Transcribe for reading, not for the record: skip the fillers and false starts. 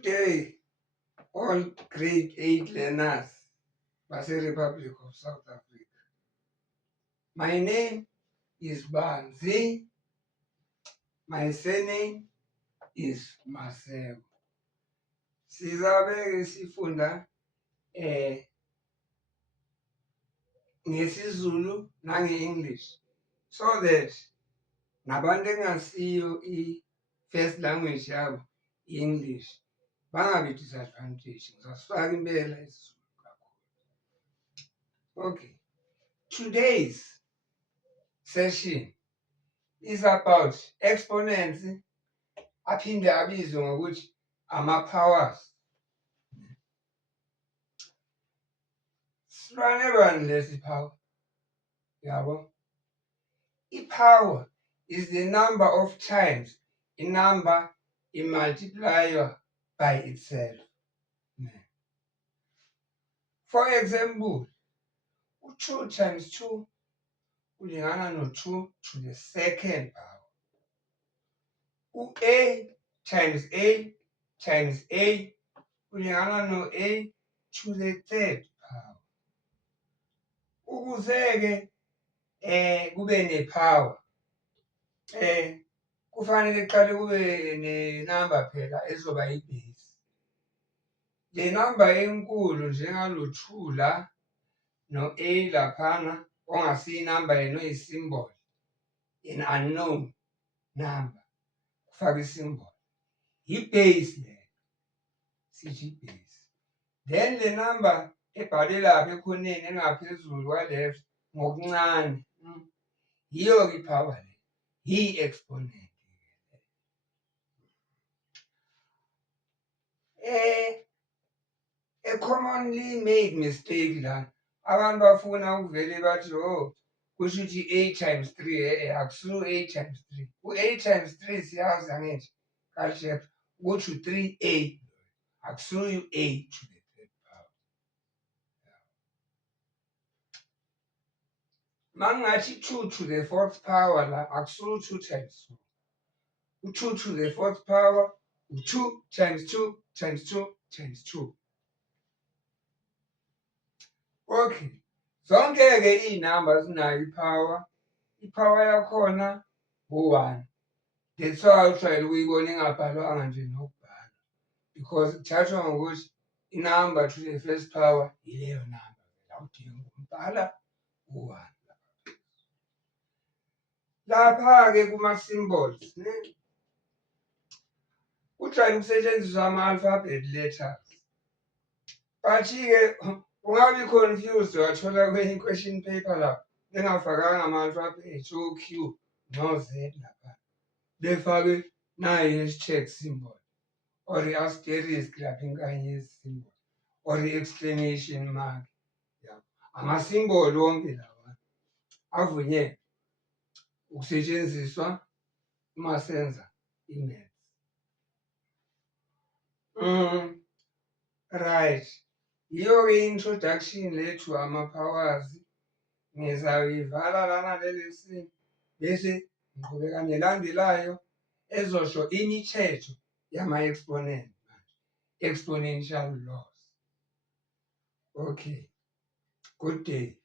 Good day, all grade 8 learners, Base Republic of South Africa. My name is Banzi. My surname is Maseko. Sizabe sifunda ngesiZulu nange-English so that nabantu engasiyo i-first language yabo i-English bangabi disadvantage. Ngizasifaka impela isiZulu kakhulu. Okay. Today's session is about exponents aphinde abizwe ngokuthi ama-powers. Silwane bani lesi power? Yabo? I-power is the number of times a number multiplied by itself. For example, 2 times 2 kulingana no-2 to the second power. A times A times A kulingana no-A to the third power. Ukuze-ke kube ne-power kufanele kuqale kube ne-number phela ezoba yi-base. Le number enkulu njengalo 2 la no-A laphana ongasiyo inumber yena oyi-symbol, an unknown number, kufaka i-symbol, yi-base le, sithi i-base. Then le number ebhalwe lapha ekhoneni engaphezulu kwa-left ngokuncane yiyo-ke i-power le, yi-exponent. A commonly made mistake la abantu bafuna ukuvele bathi kusho ukuthi A times 3 akusiyo A times 3. U-A times 3 siyazi angithi ka-algebra ukuthi u-3A, akusiyo u-A to the third power. Mangathi 2 to the fourth power la akusiyo 2 times 2. U-2 to the fourth power u-2 times 2 times 2 times 2. Okay, zonke-ke iy'namba zinayo i-power. I-power yakhona u-1. That's why ujwayele ukuyibona ingabhalwanga nje nokubhala, because kuthathwa ngokuthi inumber to the first power ileyo number. Awudingi ukubhala u-1. Lapha-ke kuma-symbols kujwayele ukusetshenziswa ama-alphabet letters. But-ke ungabi confused wathola kwenye i-question paper lapho bengafakanga ama-alphabet o-Q no-Z lapha. Befake nayi hashtag symbol or i-asterisk lapha inkanyezi symbol or i-exclamation mark. Ama-symbol wonke lawa avunyelwe ukusetshenziswa uma senza i-maths. Right. Yiyo-ke i-introduction lethu ama-powers. Ngizayivala lana le lesson bese ngiqhubeka nelandelayo ezosho imithetho yama-exponent, exponential laws. Okay, good day.